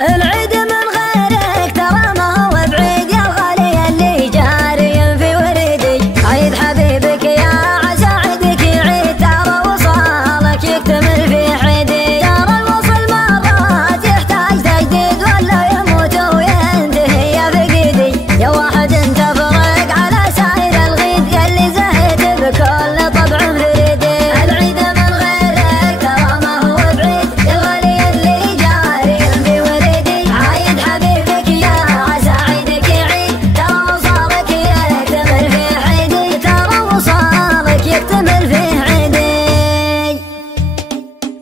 العيد من غيرك ترى ما هو بعيد يا الغالي اللي جاري في وريدي. عيد حبيبك يا عسى عيدك يعيد ترى وصالك يكتمل في حيدي. ترى الوصل مرات يحتاج تجديد ولا يموت وينتهي يا فقيدي. يا واحد تفرق على ساير الغيد يلي زهيت بكل طبع فريدي. العيد من غيرك ترى ما هو بعيد يا الغالي اللي جاري في وريدي. عيد حبيبك يا عسى عيدك يعيد ترى وصالك يكتمل في حيدي. ترى وصالك يكتمل في حيدي.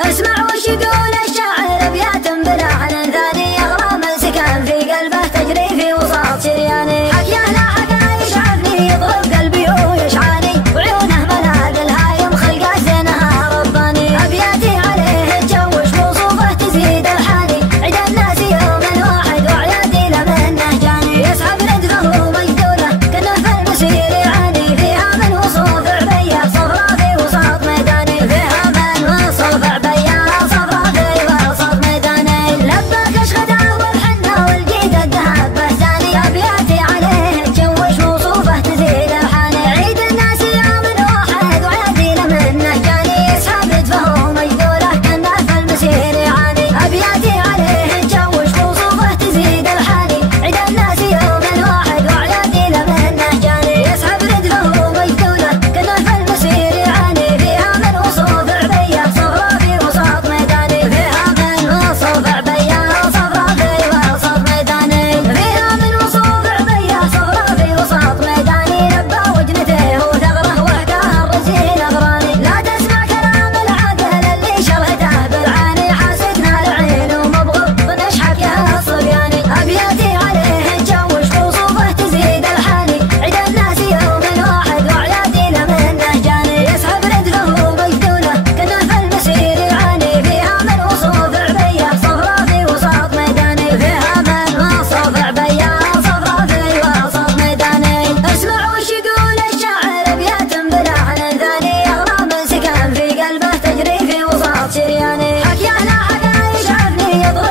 اسمع وش يقول الشاعر ابيات بلحن ثاني اغرام السكان في قلبه تجري في وسط شرياني. حكياه لا حكا يشعفني يضرب قلبي ويشعاني وعيونه ملاذ الهايم خلقه زينها رباني. ابياتي عليه تجوش وصوفه تزيد الحاني. عيد الناس يوم واحد وعيادي لمنه جاني. يسحب ندفه ومجدوله كانه في المسير يعاني. فيها من وصوف عبيه صفرا في وسط ميداني. فيها من وصوف عبيه صفرا في وسط ميداني. لبك اشغده والحنه والجيد الذهب بهزاني. ابياتي عليه تجوش وصوفه تزيد الحاني. عيد الناس يوم واحد وعيادي لمنه جاني. يسحب ندفه ومجدوله كانه في المسير يعاني. ابياتي عليه تجوش وصوفه تزيد الحاني. عيد الناس يوم واحد وعيادي لمنه جاني. يسحب ندفه ومجدوله كانه في المسير يعاني. فيها من وصوف عبيه صفرا في وسط ميداني. فيها من وصوف عبيه صفرا في وسط ميداني. فيها من وصوف عبيه صفرا في وسط ميداني. لبى وجنته وثغره وحكاه الرزين اغراني. لا تسمع كلام العاقل اللي شرهته بالعاني. حاسدنا العين ومبغض بنشحك يا الصبياني. ابياتي عليه تجوش وصوفه تزيد الحاني. عيد الناس يوم واحد وعيادي لمنه جاني. يسحب ندفه ومجدوله كانه في المسير يعاني. فيها من وصوف عبيه صفرا في وسط ميداني. فيها من وصوف عبيه صفرا في وسط ميداني. اسمع وش يقول الشاعر ابيات بلحن ثاني اغرام سكان في قلبه تجري في وسط شرياني. حكياه لا حكا يشعفني يضرب